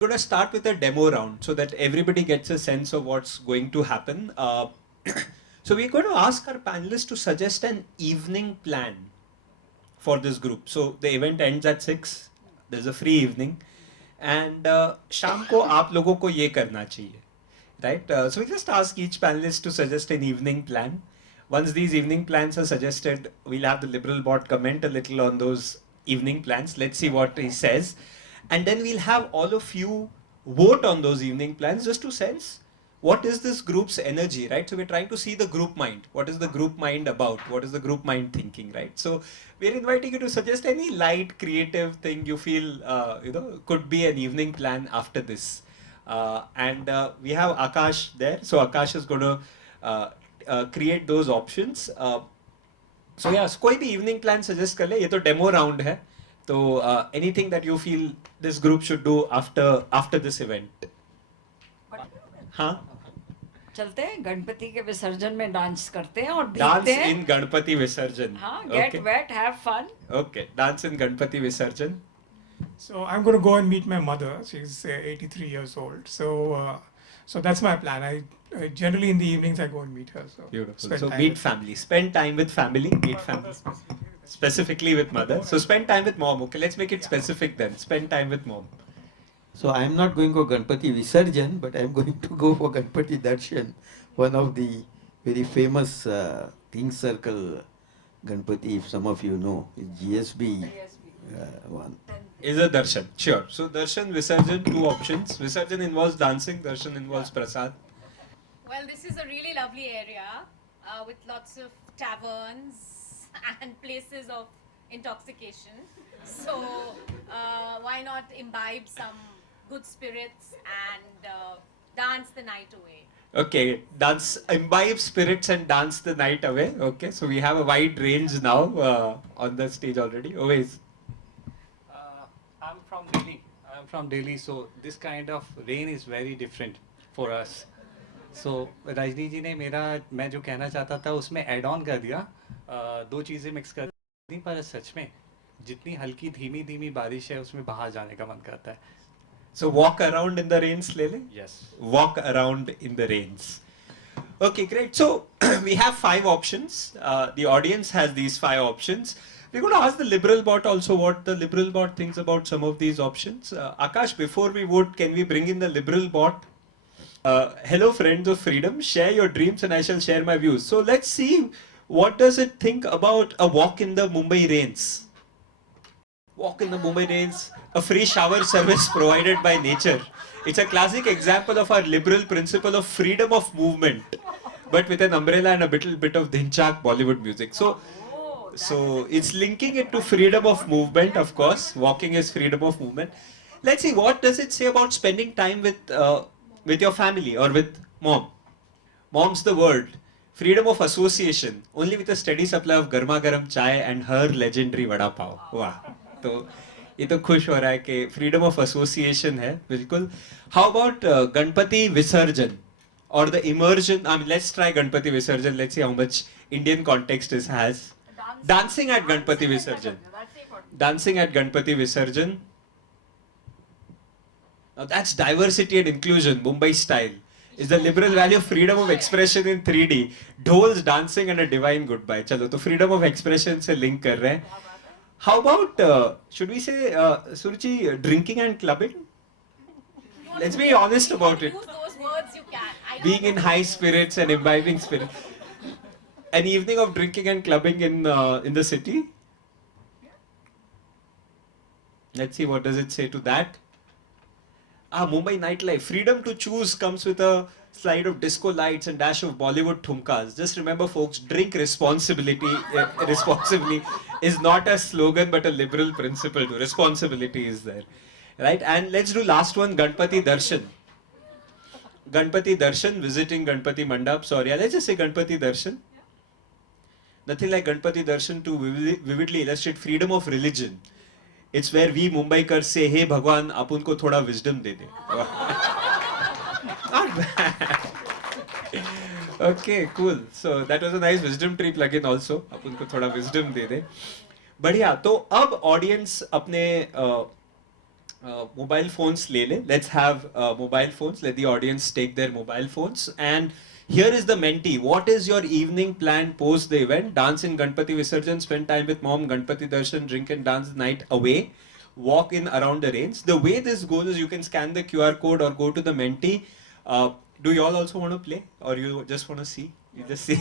going to start with a demo round so that everybody gets a sense of what's going to happen. So we're going to ask our panelists to suggest an evening plan for this group. So the event ends at 6. There's a free evening. And शाम को आप लोगों को ये करना चाहिए. Right? So we just ask each panelist to suggest an evening plan. Once these evening plans are suggested, we'll have the liberal bot comment a little on those evening plans. Let's see what he says. And then we'll have all of you vote on those evening plans just to sense what is this group's energy, right? So we're trying to see the group mind. What is the group mind about? What is the group mind thinking, right? So we're inviting you to suggest any light, creative thing you feel, could be an evening plan after this. And we have Akash there. So Akash is going to create those options. So yeah, कोई भी evening plan suggest कर ले. ये तो demo round है. So anything that you feel this group should do after this event? हाँ? चलते हैं गणपति के विसर्जन में डांस करते हैं और Dance भीगते हैं. in Ganpati Visarjan. हाँ, get wet, have fun. Okay, dance in Ganpati Visarjan. So I'm going to go and meet my mother. She's 83 years old. So that's my plan. I generally in the evenings I go and meet her. So Beautiful. So meet family. Spend time with family. Meet family. Specifically with mother. So spend time with mom. Okay, let's make it specific then. Spend time with mom. So I'm not going for Ganpati Visarjan, but I'm going to go for Ganpati Darshan, one of the very famous King Circle Ganpati, if some of you know, GSB one. Is a darshan. Sure. So darshan, Visarjan, two options. Visarjan involves dancing. Darshan involves prasad. Well, this is a really lovely area with lots of taverns and places of intoxication. So why not imbibe some good spirits and dance the night away? Okay, dance, imbibe spirits and dance the night away. Okay, so we have a wide range now on the stage already. Always. I'm from Delhi, so this kind of rain is very different for us. So Rajni जी ने मैं जो कहना चाहता था उसमें add on कर दिया. दो चीज़ें मिक्स कर दी, पर सच में जितनी हल्की धीमी धीमी बारिश है उसमें बाहर जाने का मन करता है. So walk around in the rains, Lele? Yes. Walk around in the rains. Okay, great. So we have 5 options. The audience has these 5 options. We're going to ask the liberal bot also what the liberal bot thinks about some of these options. Akash, before we vote, can we bring in the liberal bot? Hello friends of freedom, share your dreams and I shall share my views. So let's see, what does it think about a walk in the Mumbai rains? Walk in the Mumbai rains, a free shower service provided by nature. It's a classic example of our liberal principle of freedom of movement, but with an umbrella and a little bit of dhinchak Bollywood music. So it's linking it to freedom of movement, of course. Walking is freedom of movement. Let's see, what does it say about spending time with your family or with mom? Mom's the word. Freedom of association, only with a steady supply of garma garam chai and her legendary vada pav. Wow. तो ये तो खुश हो रहा है कि freedom of association है बिल्कुल. How about Ganpati Visarjan or the immersion? I mean, let's try Ganpati Visarjan. Let's see how much Indian context this has. Dancing at Ganpati Visarjan. Dancing at Ganpati Visarjan. Now that's diversity and inclusion, Mumbai style. Is the liberal value of freedom of expression in 3D. Dhols, dancing and a divine goodbye. चलो तो freedom of expression से link कर रहे हैं. How about, should we say, Suruchi, drinking and clubbing? Let's be honest about it. Use those words you can. Being in high spirits and imbibing spirits. An evening of drinking and clubbing in the city. Let's see, what does it say to that? Mumbai nightlife. Freedom to choose comes with a slide of disco lights and dash of Bollywood thumkas. Just remember, folks, drink responsibly is not a slogan but a liberal principle too. Responsibility is there. Right? And let's do last one, Ganpati Darshan. Ganpati Darshan, visiting Ganpati Mandaps, or yeah, let's just say Ganpati Darshan. Nothing like Ganpati Darshan to vividly illustrate freedom of religion. It's where we Mumbaikars say, hey Bhagwan, आप उनको थोड़ा wisdom they they. Not bad. Okay, cool. So that was a nice wisdom tree plugin also. आप उनको थोड़ा wisdom दे दे. बढ़िया. तो अब audience अपने mobile phones le le. Let's have mobile phones. Let the audience take their mobile phones. And here is the mentee. What is your evening plan post the event? Dance in Ganpati Visarjan, spend time with mom, Ganpati Darshan, drink and dance the night away, walk in around the range. The way this goes is you can scan the QR code or go to the mentee. Do you all also want to play, or you just want to see? You just see.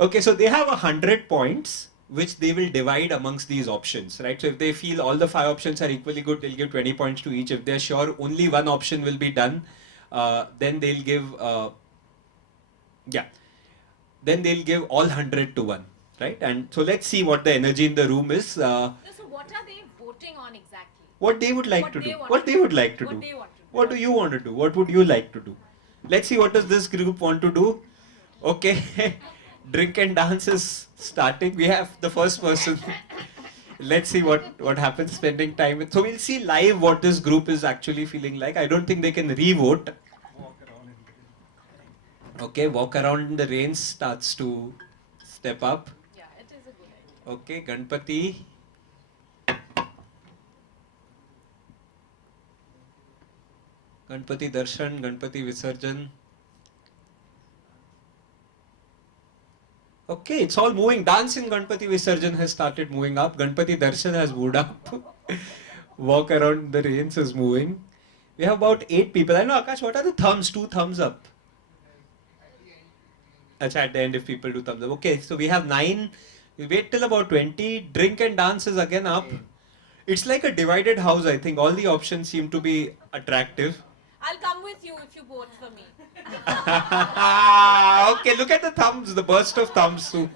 Okay, so they have 100 points, which they will divide amongst these options, right? So if they feel all the 5 options are equally good, they'll give 20 points to each. If they're sure only one option will be done, then they'll give, then they'll give all 100 to one, right? And so let's see what the energy in the room is. So what are they voting on exactly? What they would like What to they do. want What to they would do. like to What do. they want to do. What do you want to do? What would you like to do? Let's see what does this group want to do. Okay. Drink and dance is starting. We have the first person. Let's see what happens spending time with. So we'll see live what this group is actually feeling like. I don't think they can re-vote. Okay, walk around in the rain starts to step up. Yeah, it is a good idea. Okay, Ganpati. Ganpati Darshan, Ganpati Visarjan. Okay, it's all moving. Dance in Ganpati Visarjan has started moving up. Ganpati Darshan has moved up. Walk around the rains is moving. We have about 8 people. I know, Akash, what are the thumbs? 2 thumbs up. Achha, at the end if people do thumbs up. Okay, so we have 9. We wait till about 20. Drink and dance is again up. It's like a divided house, I think. All the options seem to be attractive. I'll come with you if you vote for me. Okay, look at the thumbs, the burst of thumbs. No, वो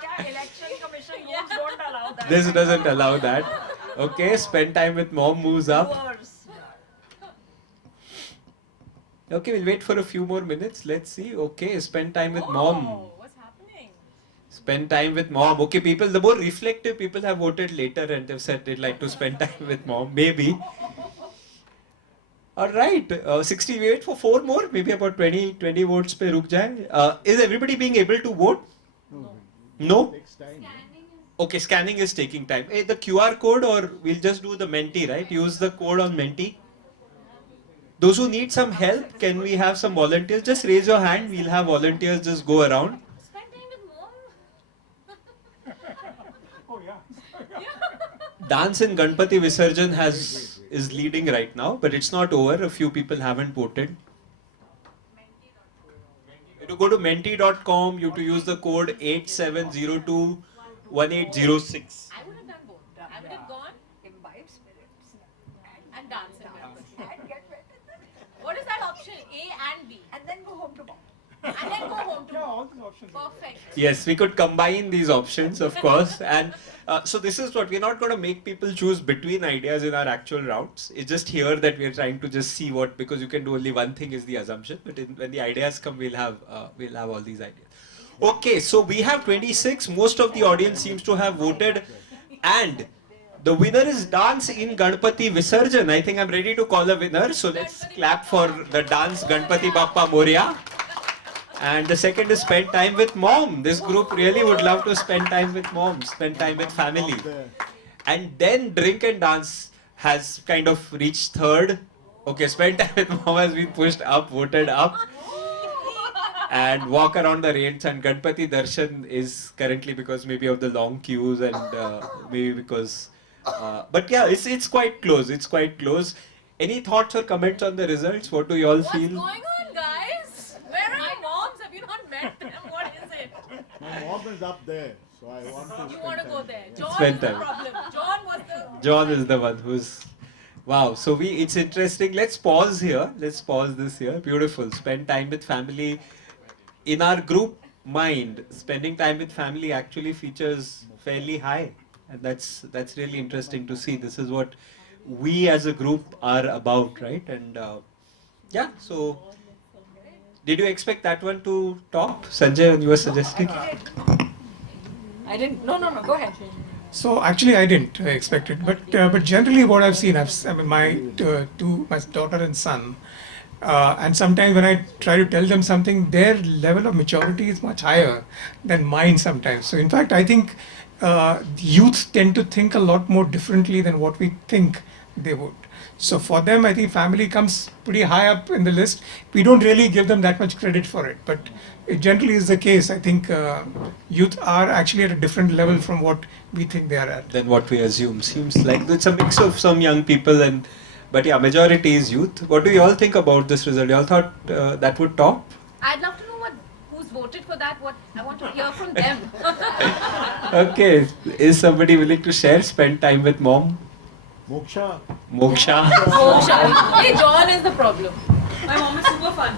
क्या election commission rules don't allow that. This doesn't allow that. Okay, spend time with mom moves up. Viewers. Okay, we'll wait for a few more minutes. Let's see. Okay, spend time with mom. Oh, what's happening? Spend time with mom. Okay, people, the more reflective people have voted later and they've said they'd like to spend time with mom. Maybe. Alright, 60, we wait for 4 more, maybe about 20 votes pe ruk jaye. Is everybody being able to vote? No? Okay, scanning is taking time. Hey, the QR code, or we'll just do the mentee, right? Use the code on mentee. Those who need some help, can we have some volunteers? Just raise your hand, we'll have volunteers just go around. Spend time with mom. Oh yeah. Dance in Ganpati Visarjan is leading right now, but it's not over. A few people haven't voted. You have to go to mentee.com, you have to use the code 87021806. I would have done both. I would have gone Imbibe spirits. and dance in Ganpati. And get better. What is that option? A and B. And then go home to mom. And then go home to Yeah, mom. all these options. Perfect. Yes, we could combine these options, of course. And so this is what we're not going to make people choose between ideas in our actual rounds. It's just here that we're trying to just see what, because you can do only one thing is the assumption. But when the ideas come, we'll have all these ideas. Okay, so we have 26. Most of the audience seems to have voted, and the winner is dance in Ganpati Visarjan. I think I'm ready to call a winner. So let's clap for the dance Ganpati Bappa Moria. And the second is spend time with mom. This group really would love to spend time with mom, spend time with family. And then drink and dance has kind of reached third. Okay, spend time with mom has been pushed up, voted up. And walk around the range, and Ganpati Darshan is currently, because maybe of the long queues and maybe because, but yeah, it's quite close. It's quite close. Any thoughts or comments on the results? What do you all What's feel? going on, guys? Where are your moms? Have you not met them? What is it? My mom is up there, so I want to. You want to go there. John Spend is the time. problem. John was the... John is the one who's. Wow, so it's interesting. Let's pause here. Let's pause this here. Beautiful. Spend time with family. In our group mind, spending time with family actually features fairly high. And that's really interesting to see. This is what we as a group are about, right? And yeah, so did you expect that one to top? Sanjay, when you were suggesting? I didn't. No, go ahead. So actually, I didn't expect it, but generally, what I've seen, I mean, my daughter and son, and sometimes when I try to tell them something, their level of maturity is much higher than mine sometimes. So in fact, I think youth tend to think a lot more differently than what we think they would. So for them, I think family comes pretty high up in the list. We don't really give them that much credit for it, but it generally is the case. I think youth are actually at a different level from what we think they are at. Than what we assume. Seems like it's a mix of some young people but yeah, majority is youth. What do you all think about this result? You all thought that would top? I'd love to know who's voted for that. What I want to hear from them. Okay, is somebody willing to share? Spend time with mom? Moksha. Moksha? Hey, John is the problem. My mom is super fun.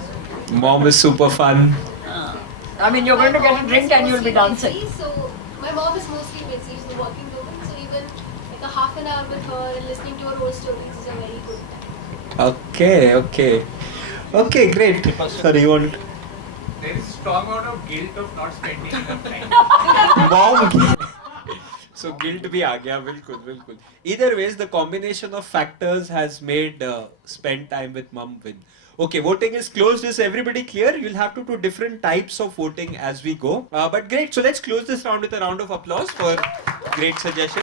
Mom is super fun. I mean, you're going to get a drink and you'll be dancing. So my mom is mostly busy, she's a working woman, so even like a half an hour with her and listening to her old stories is a very good time. Okay, great. Sorry, you want... There is strong amount of guilt of not spending enough time. Mom. So guilt bhi aa gaya, bilkul. Either ways, the combination of factors has made spend time with mom win. Okay, voting is closed. Is everybody clear? You'll have to do different types of voting as we go. But great. So let's close this round with a round of applause for great suggestions.